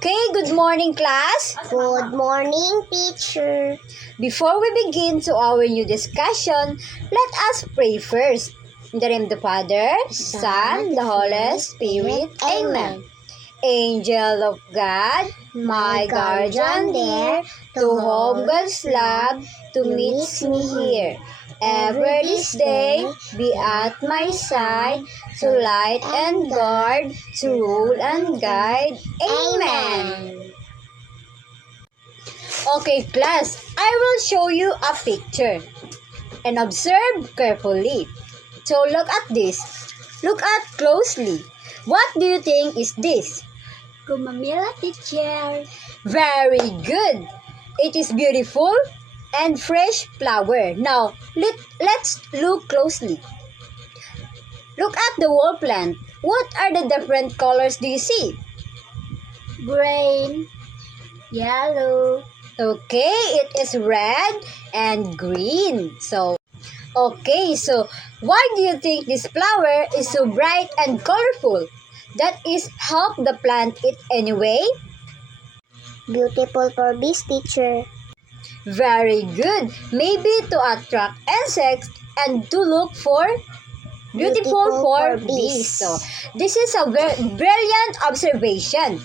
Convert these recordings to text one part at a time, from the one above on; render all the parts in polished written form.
Okay, good morning, class. Good morning, teacher. Before we begin to our new discussion, let us pray first. In the name of the Father, Son, the Holy Spirit. Amen. Angel of God, my guardian dear, to whom God's love to meets me here. Ever this day, be at my side, to light and guard, to rule and guide. Amen. Okay, class, I will show you a picture and observe carefully. So look at this. Look at closely. What do you think is this? Gumamila, teacher. Very good. It is beautiful and fresh flower. Now, let's look closely. Look at the wall plant. What are the different colors do you see? Green, yellow. Okay, it is red and green. Okay, so why do you think this flower is so bright and colorful? That is help the plant it anyway? Beautiful for bees, teacher. Very good. Maybe to attract insects and to look for beautiful for bees. So this is a brilliant observation.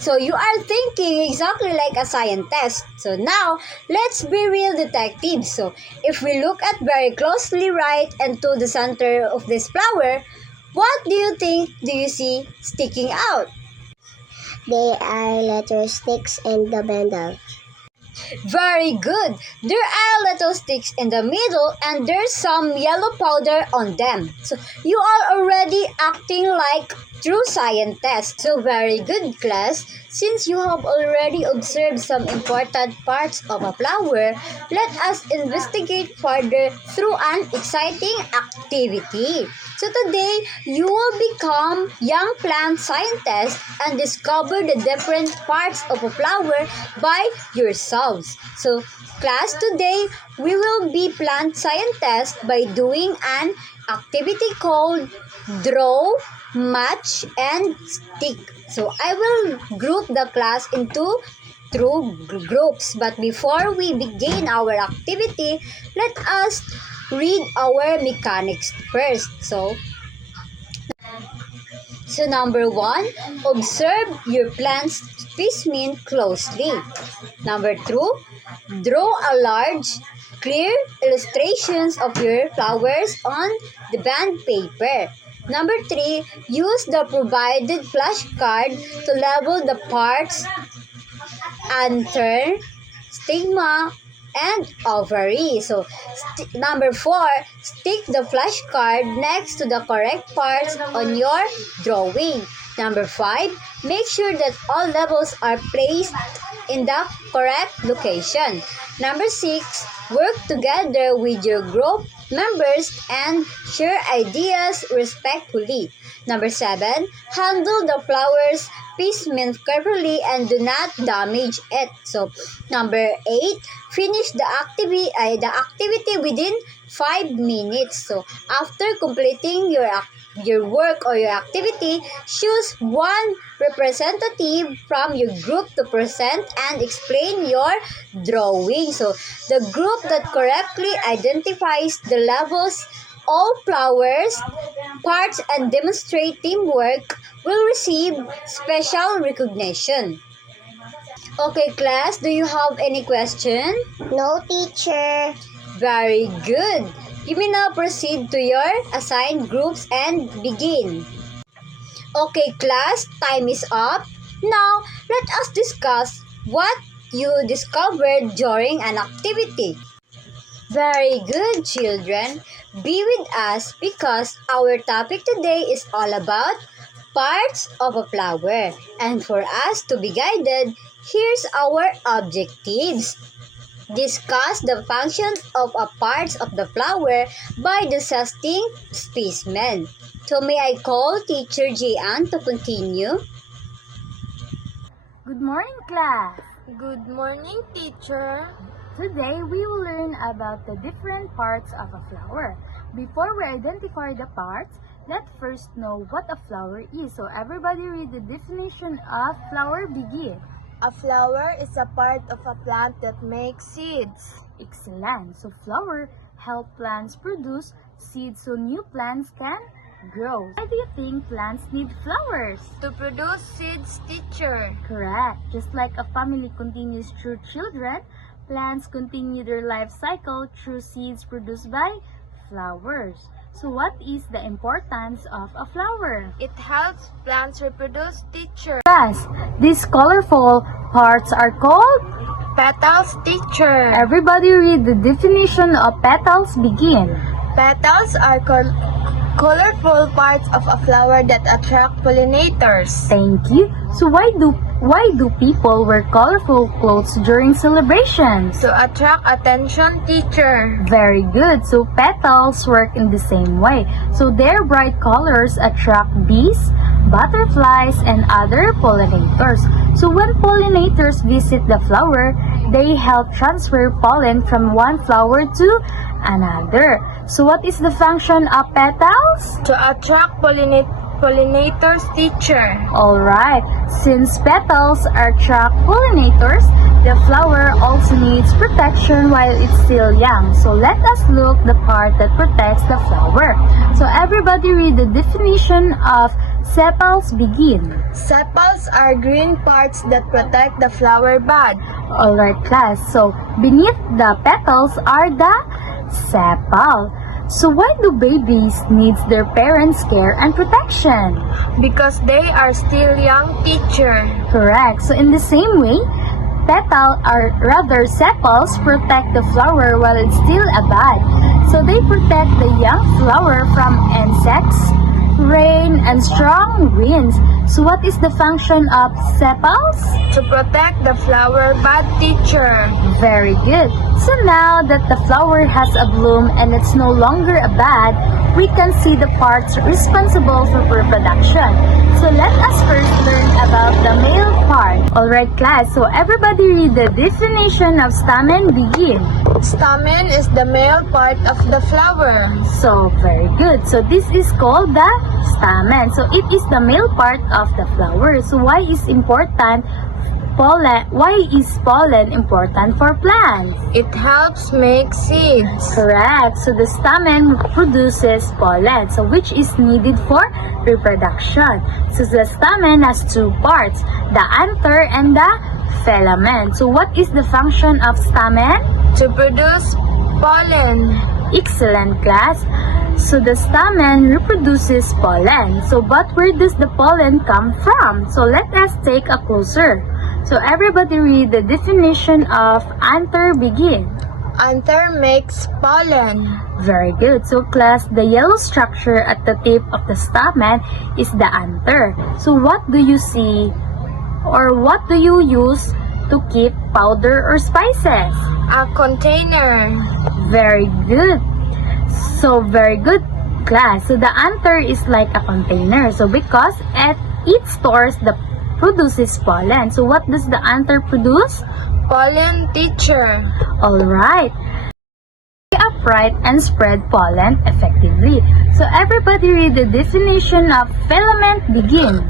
So you are thinking exactly like a scientist. So now, let's be real detectives. So if we look at very closely right and to the center of this flower, what do you think do you see sticking out? They are letter sticks in the bundle. Very good. There are little sticks in the middle and there's some yellow powder on them. So you are already acting like true scientist. So very good, class. Since you have already observed some important parts of a flower, let us investigate further through an exciting activity. So today, you will become young plant scientists and discover the different parts of a flower by yourselves. So class, today we will be plant scientists by doing an activity called draw, match, and stick. So I will group the class into two groups. But before we begin our activity, let us read our mechanics first. So number 1, observe your plant's specimen closely. Number 2, draw a large, clear illustrations of your flowers on the band paper. Number 3, use the provided flashcard to label the parts, anther, stigma, and ovary. So, number 4, stick the flashcard next to the correct parts on your drawing. Number 5, make sure that all labels are placed in the correct location. Number 6, work together with your group members and share ideas respectfully. Number 7, handle the flowers specimen carefully and do not damage it. So, number 8, finish the activity within 5 minutes. So, after completing your work or your activity, choose one representative from your group to present and explain your drawing. So, the group that correctly identifies the levels, all flowers, parts, and demonstrate teamwork will receive special recognition. Okay, class, do you have any question? No, teacher. Very good. You may now proceed to your assigned groups and begin. Okay, class, time is up. Now, let us discuss what you discovered during an activity. Very good, children. Be with us because our topic today is all about parts of a flower. And for us to be guided, here's our objectives. Discuss the function of a parts of the flower by dissecting specimen. So may I call Teacher Jian to continue? Good morning, class. Good morning, teacher. Today, we will learn about the different parts of a flower. Before we identify the parts, Let's first know what a flower is. So everybody read the definition of flower. Begin. A flower is a part of a plant that makes seeds. Excellent. So flower help plants produce seeds so new plants can grow. Why do you think plants need flowers? To produce seeds, teacher. Correct. Just like a family continues through children, plants continue their life cycle through seeds produced by flowers. So what is the importance of a flower? It helps plants reproduce, teacher. Yes, these colorful parts are called. Petals, teacher. Everybody read the definition of petals. Begin. Petals are colorful parts of a flower that attract pollinators. Thank you. So why do people wear colorful clothes during celebrations? To attract attention, teacher. Very good. So petals work in the same way. So their bright colors attract bees, butterflies, and other pollinators. So when pollinators visit the flower, they help transfer pollen from one flower to another. So what is the function of petals? To attract pollinators, teacher. Alright, since petals attract pollinators, the flower also needs protection while it's still young. So let us look the part that protects the flower. So everybody read the definition of sepals. Begin. Sepals are green parts that protect the flower bud. Alright class, so beneath the petals are the sepal. So why do babies need their parents' care and protection? Because they are still young, teacher. Correct. So in the same way, sepals protect the flower while it's still a bud. So they protect the young flower from insects, rain, and strong winds. So what is the function of sepals? To protect the flower bud, teacher. Very good. So now that the flower has a bloom and it's no longer a bud, we can see the parts responsible for reproduction. So let us first learn about the male part. Alright class, so everybody read the definition of stamen. Begin. Stamen is the male part of the flower. So very good. So this is called the stamen. So it is the male part of the flower. So why is pollen important for plants? It helps make seeds. Correct. So the stamen produces pollen, so which is needed for reproduction. So the stamen has two parts, the anther and the filament. So what is the function of stamen? To produce pollen. Excellent class. So the stamen reproduces pollen. So but where does the pollen come from? So let us take a closer. So everybody read the definition of anther. Begin. Anther makes pollen. Very good. So class, the yellow structure at the tip of the stamen is the anther. So what do you see or what do you use to keep powder or spices? A container. Very good. So very good class. So the anther is like a container. So because it stores the produces pollen. So what does the anther produce? Pollen, teacher. Alright. Upright and spread pollen effectively. So everybody read the definition of filament. Begin.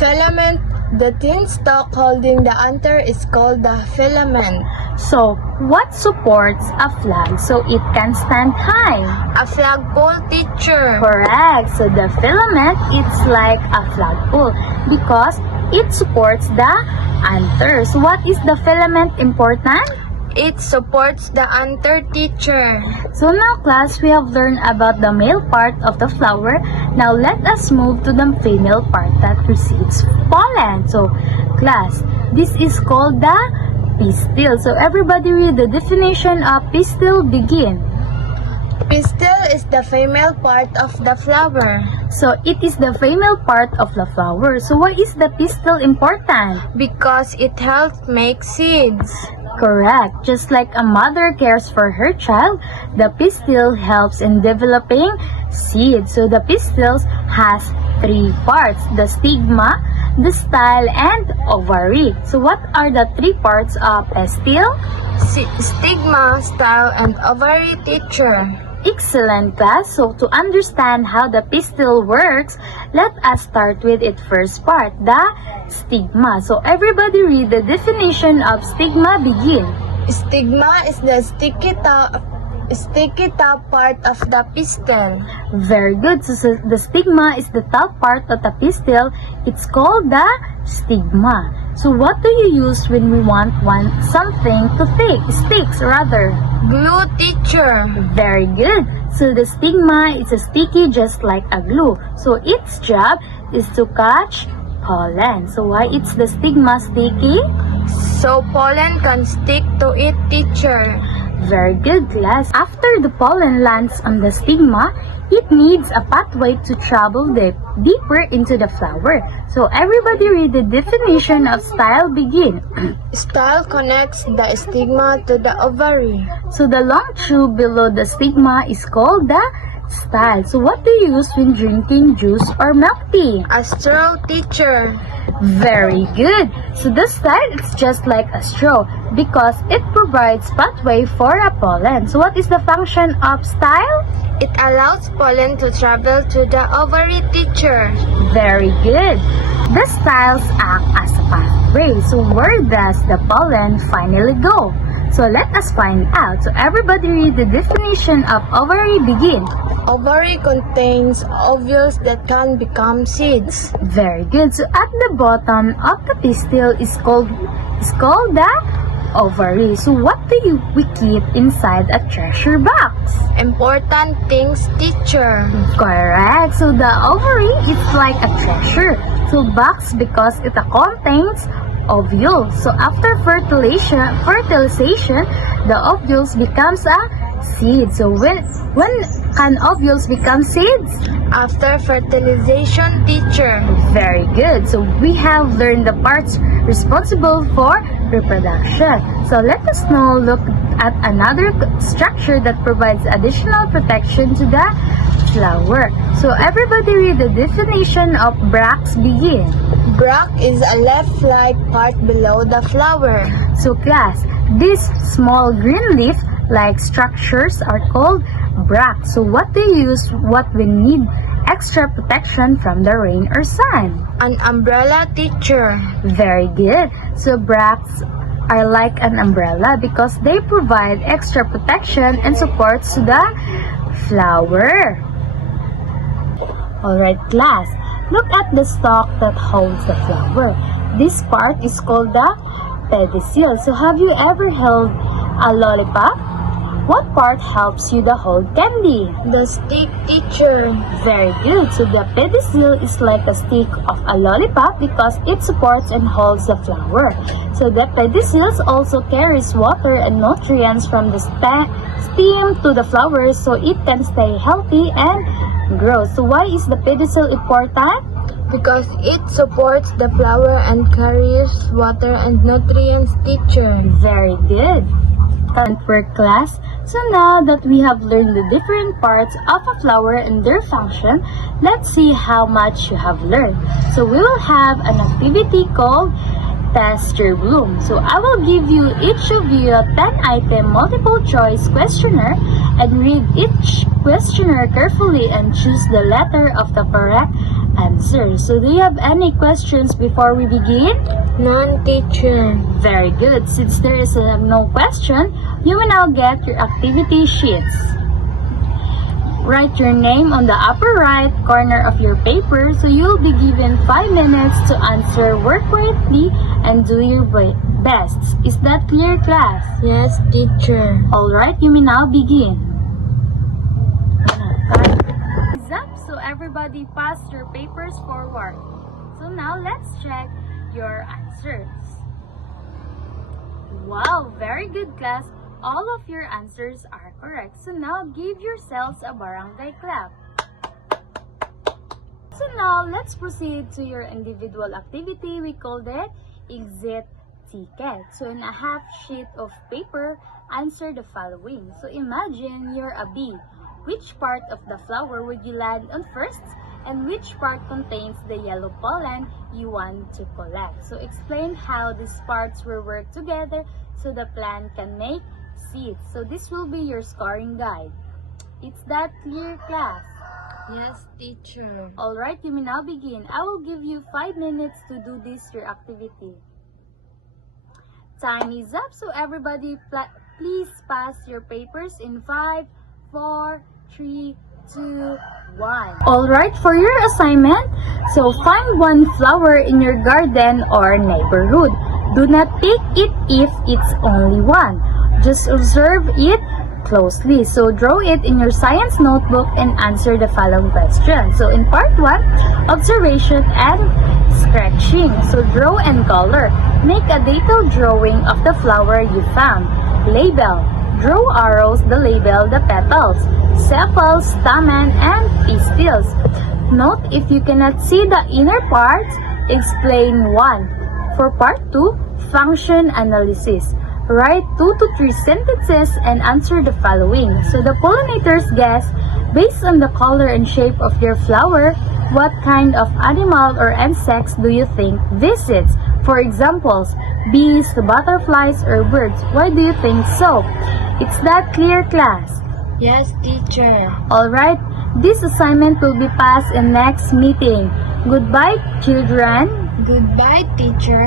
Filament. The thin stalk holding the anther is called the filament. So what supports a flag so it can stand high? A flagpole, teacher. Correct. So the filament it's like a flagpole because it supports the anther. So what is the filament important? It supports the anther, teacher. So now class, we have learned about the male part of the flower. Now let us move to the female part that receives pollen. So class, this is called the pistil. So everybody read the definition of pistil. Begin. Pistil is the female part of the flower. So it is the female part of the flower. So why is the pistil important? Because it helps make seeds. Correct. Just like a mother cares for her child, the pistil helps in developing seeds. So the pistils has three parts, the stigma, the style, and ovary. So what are the three parts of pistil? Stigma, style, and ovary, teacher. Excellent, class. So to understand how the pistil works, let us start with its first part, the stigma. So everybody read the definition of stigma. Begin. Stigma is the sticky top part of the pistil. Very good. So the stigma is the top part of the pistil. It's called the stigma. So what do you use when we want something to sticks rather? Glue, teacher. Very good. So the stigma is a sticky just like a glue. So its job is to catch pollen. So why it's the stigma sticky? So pollen can stick to it, teacher. Very good, class. After the pollen lands on the stigma, it needs a pathway to travel deeper into the flower. So everybody read the definition of style. Begin. Style connects the stigma to the ovary. So the long tube below the stigma is called the style. So what do you use when drinking juice or milk tea? A straw, teacher. Very good. So the style is just like a straw because it provides pathway for a pollen. So what is the function of style? It allows pollen to travel to the ovary, teacher. Very good. The styles act as a pathway. So where does the pollen finally go? So let us find out. So everybody read the definition of ovary. Begin. Ovary contains ovules that can become seeds. Very good. So at the bottom of the pistil is called the ovary. So what do we keep inside a treasure box? Important things, teacher. Correct. So the ovary is like a treasure. So box because it contains ovules. So after fertilization, the ovules becomes a seed. So when can ovules become seeds? After fertilization, teacher. Very good. So we have learned the parts responsible for reproduction. So let us now look at another structure that provides additional protection to the flower. So everybody read the definition of bracts. Begin. Bracts is a leaf-like part below the flower. So class, these small green leaf-like structures are called bracts. So what they use what we need extra protection from the rain or sun? An umbrella, teacher. Very good. So bracts are like an umbrella because they provide extra protection and supports to the flower. Alright class, look at the stalk that holds the flower. This part is called the pedicel. So have you ever held a lollipop? What part helps you to hold candy? The stick, teacher. Very good. So the pedicel is like a stick of a lollipop because it supports and holds the flower. So the pedicel also carries water and nutrients from the stem to the flower so it can stay healthy and grow. So why is the pedicel important? Because it supports the flower and carries water and nutrients, teacher. Very good. And per class, so now that we have learned the different parts of a flower and their function, let's see how much you have learned. So we will have an activity called Test Your Bloom. So I will give you each of you a 10-item multiple choice questionnaire and read each questionnaire carefully and choose the letter of the correct answer. So do you have any questions before we begin? None, teacher. Very good. Since there is no question, you will now get your activity sheets. Write your name on the upper right corner of your paper so you'll be given 5 minutes to answer, work quietly, and do your best. Is that clear, class? Yes, teacher. Alright, you may now begin. Up, so everybody pass your papers forward. So now let's check your answers. Wow, very good class. All of your answers are correct. So now give yourselves a barangay clap. So now let's proceed to your individual activity. We called it exit ticket. So in a half sheet of paper, answer the following. So imagine you're a bee. Which part of the flower would you land on first? And which part contains the yellow pollen you want to collect? So explain how these parts will work together so the plant can make seeds. So this will be your scoring guide. Is that clear, class? Yes, teacher. Alright, you may now begin. I will give you 5 minutes to do this your activity. Time is up, so everybody please pass your papers in 5, 4, 3, 2, 1. Alright, for your assignment, so find one flower in your garden or neighborhood. Do not pick it if it's only one. Just observe it closely. So draw it in your science notebook and answer the following questions. So in part 1, observation and sketching. So draw and color. Make a detailed drawing of the flower you found. Label. Draw arrows to label the petals, sepals, stamen, and pistils. Note if you cannot see the inner parts, explain 1. For part 2, function analysis. Write 2 to 3 sentences and answer the following. So the pollinators guess, based on the color and shape of your flower, what kind of animal or insects do you think visits? For examples, bees, butterflies, or birds. Why do you think so? Is that clear, class? Yes, teacher. Alright, this assignment will be passed in next meeting. Goodbye, children. Goodbye, teacher.